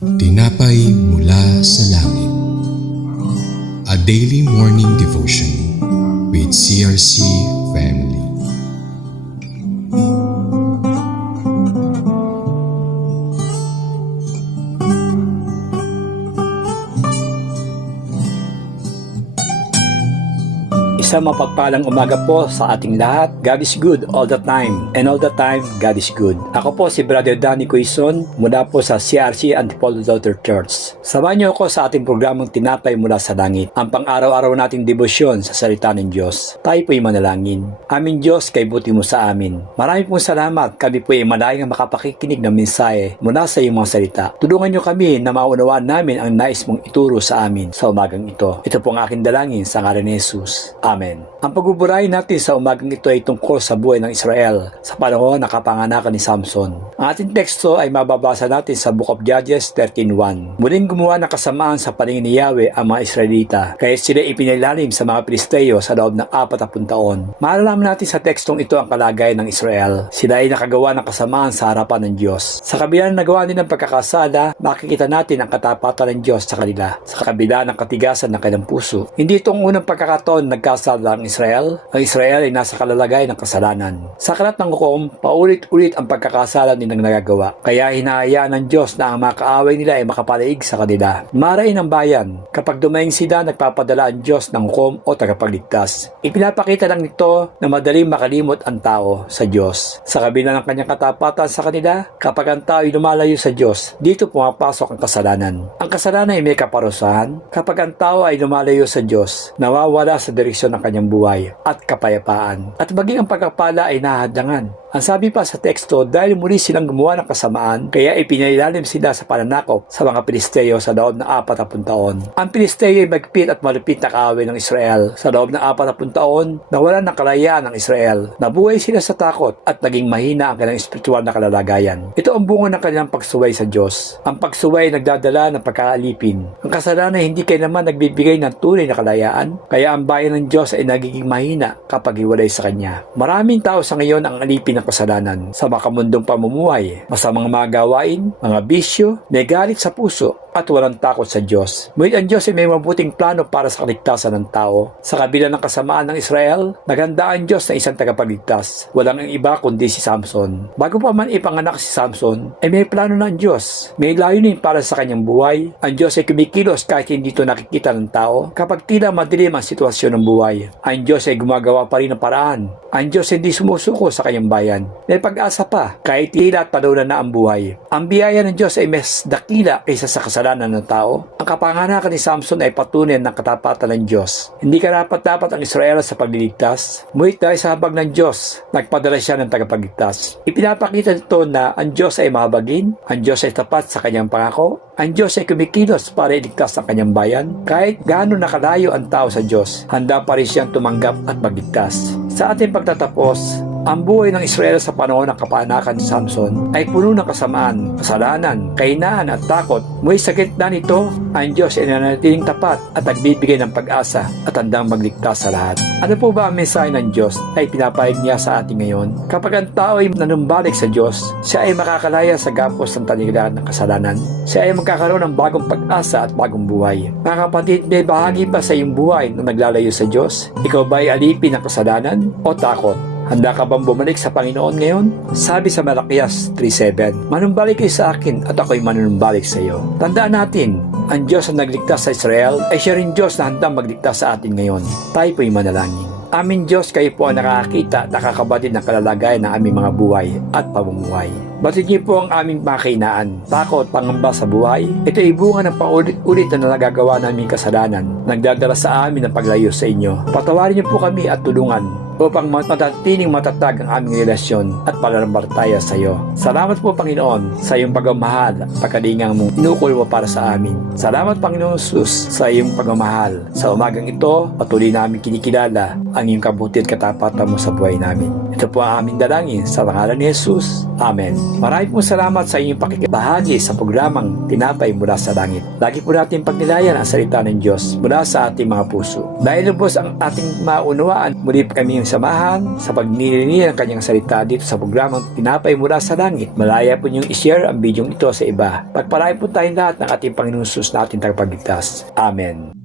Tinapay mula sa langit. A daily morning devotion with CRC Family. Isang mapagpalang umaga po sa ating lahat. God is good all the time, and all the time, God is good. Ako po si Brother Danny Quezon mula po sa CRC Antipolo Daughter Church. Samahan niyo ako sa ating programang Tinapay mula sa Langit, ang pang-araw-araw nating debosyon sa salita ng Diyos. Tayo po'y manalangin. Aming Diyos, kay buti mo sa amin. Marami pong salamat, kami po'y malayang makapakikinig ng mensahe mula sa iyong mga salita. Tulungan niyo kami na maunawaan namin ang nais mong ituro sa amin sa umagang ito. Ito po ang aking dalangin sa ngalan ni Jesus. Amen. Ang pagbuburahin natin sa umagang ito ay tungkol sa buhay ng Israel sa panahon na kapanganakan ni Samson. Ang ating teksto ay mababasa natin sa Book of Judges 13:1. Muling gumawa ng kasamaan sa paningin ni Yahweh ang mga Israelita, kaya sila ipinilalim sa mga Pilisteo sa loob ng 40 taon. Malalaman natin sa tekstong ito ang kalagayan ng Israel. Sila ay nakagawa ng kasamaan sa harapan ng Diyos. Sa kabila ng nagawa nilang pagkakasala, makikita natin ang katapatan ng Diyos sa kanila. Sa kabila ng katigasan ng kanilang puso. Hindi itong unang pagkakataon nagkasala ang Israel ay nasa kalalagay ng kasalanan. Sa Aklat ng Hukom, paulit-ulit ang pagkakasala nilang nagagawa. Kaya hinahayaan ng Diyos na ang mga kaaway nila ay makapalaig sa kanila. Marain ang bayan. Kapag dumaing sila, nagpapadala ang Diyos ng hukom o tagapagligtas. Ipinapakita lang nito na madaling makalimot ang tao sa Diyos. Sa kabila ng kanyang katapatan sa kanila, kapag ang tao ay lumalayo sa Diyos, dito pumapasok ang kasalanan. Ang kasalanan ay may kaparusahan. Kapag ang tao ay lumalayo sa Diyos, nawawala sa direksyon ng kanyang buhay at kapayapaan. At maging ang pagkapala ay nahadlangan. Ang sabi pa sa teksto, dahil muli silang gumawa ng kasamaan, kaya ipinailalim sila sa pananakop sa mga Pilisteo sa loob ng 40 taon. Ang Pilisteo ay magpit at malupit na kaaway ng Israel. Sa loob ng 40 taon, nawalan ng kalayaan ng Israel. Nabuhay sila sa takot at naging mahina ang kanilang espiritual na kalalagayan. Ito ang bunga ng kanilang pagsuway sa Diyos. Ang pagsuway ay nagdadala ng pagkaalipin. Ang kasalanan ay hindi kailanman nagbibigay ng tunay na kalayaan, kaya ang bayan ng Diyos ay nagiging mahina kapag hiwalay sa Kanya. Maraming tao sa ngayon ang alipin ng kasalanan sa makamundong pamumuhay, masamang mga gawain, mga bisyo, may galit sa puso, at walang takot sa Diyos. Ngunit ang Diyos ay may mabuting plano para sa kaligtasan ng tao. Sa kabila ng kasamaan ng Israel, naghanda ang Diyos na isang tagapagligtas. Walang ang iba kundi si Samson. Bago pa man ipanganak si Samson, ay may plano ng Diyos. May layunin para sa kanyang buhay. Ang Diyos ay kumikilos kahit hindi ito nakikita ng tao. Kapag tila madilim ang sitwasyon ng buhay, ang Diyos ay gumagawa pa rin ng paraan. Ang Diyos hindi sumusuko sa kanyang bayan. May pag-asa pa kahit tila at talunan na ang buhay. Ang biyaya ng Diyos ay mas dakila kaysa sa kasalanan ng tao. Ang kapanganakan ni Samson ay patunay ng katapatan ng Diyos. Hindi karapat-dapat ang Israel sa pagliligtas. Ngunit dahil sa habag ng Diyos, nagpadala siya ng tagapagligtas. Ipinapakita nito na ang Diyos ay mahabagin, ang Diyos ay tapat sa kanyang pangako, ang Diyos ay kumikilos para iligtas ang kanyang bayan. Kahit gaano nakalayo ang tao sa Diyos, handa pa rin siyang tumanggap at magligtas. Sa ating pagtatapos, ang buhay ng Israel sa panahon ng kapanakan ni Samson ay puno ng kasamaan, kasalanan, kahinaan at takot. Ngunit sa gitna nito, ang Diyos ay nanatiling tapat at nagbibigay ng pag-asa at handang magligtas sa lahat. Ano po ba ang mensahe ng Diyos ay pinapahayag niya sa atin ngayon? Kapag ang tao ay nanumbalik sa Diyos, siya ay makakalaya sa gapos ng tanigalan ng kasalanan. Siya ay magkakaroon ng bagong pag-asa at bagong buhay. Mga kapatid, may bahagi ba sa iyong buhay na naglalayo sa Diyos? Ikaw ba ay alipin ng kasalanan o takot? Handa ka bang bumalik sa Panginoon ngayon? Sabi sa Malakias 3:7, manumbalik kayo sa akin at ako'y manunumbalik sa iyo. Tandaan natin, ang Diyos na nagligtas sa Israel ay siya rin Diyos na handang magligtas sa atin ngayon. Tayo po'y manalangin. Aming Diyos, kayo po ang nakakakita, nakakabatid ng kalalagayan ng aming mga buhay at pamumuhay. Batid niyo po ang aming mga kahinaan, takot, pangamba sa buhay. Ito ay bunga ng paulit-ulit na nagagawa naming kasalanan, nagdadala sa amin ng paglayo sa inyo. Patawarin niyo po kami at tulungan upang matatiling matatag ang aming relasyon at pananampalataya sa iyo. Salamat po, Panginoon, sa iyong pagmamahal at pagkalingang mong inukol mo para sa amin. Salamat, Panginoon Jesus, sa iyong pagmamahal. Sa umagang ito, patuloy namin kinikilala ang iyong kabuti at katapatan mo sa buhay namin. Ito po ang aming dalangin sa pangalan ni Jesus. Amen. Maraming pong salamat sa inyong pakikibahagi sa programang Tinapay Mula sa Langit. Lagi po natin pagnilayan ang salita ng Diyos mula sa ating mga puso. Dahil lubos ang ating maunawaan, muli pa kami samahan sa pagnilinihan ng kanyang salita dito sa programang Tinapay Mula sa Langit. Malaya po niyong i-share ang video ito sa iba. Pagpalain po tayong lahat ng ating Panginoon Jesus na ating tagapagligtas. Amen.